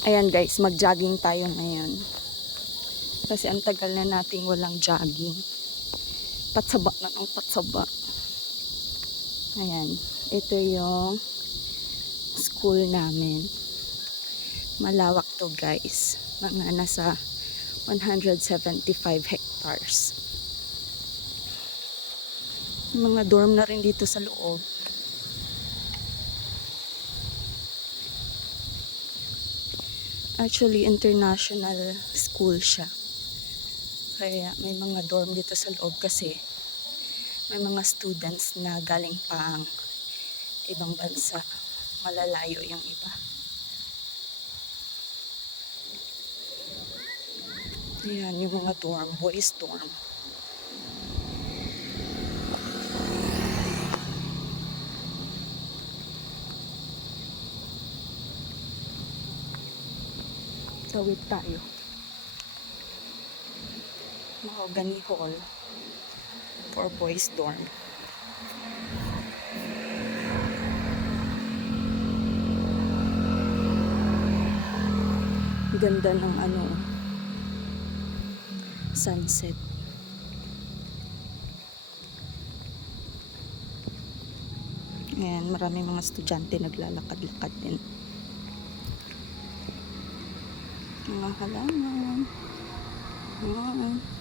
Ayan guys, mag-jogging tayo ngayon. Kasi ang tagal na nating walang jogging. Patsaba na ng patsaba. Ayan, ito yung school namin. Malawak to guys. Mga nasa 175 hectares. Mga dorm na rin dito sa loob. Actually, international school siya. Kaya may mga dorm dito sa loob kasi may mga students na galing pang ibang bansa. Malalayo yung iba. Ayan yung mga dorm, boys dorm. Tawid tayo. Mahogany Hall for boys dorm. Ganda ng sunset. Ayan, maraming mga estudyante naglalakad-lakad din. Mga halaman. Ayan.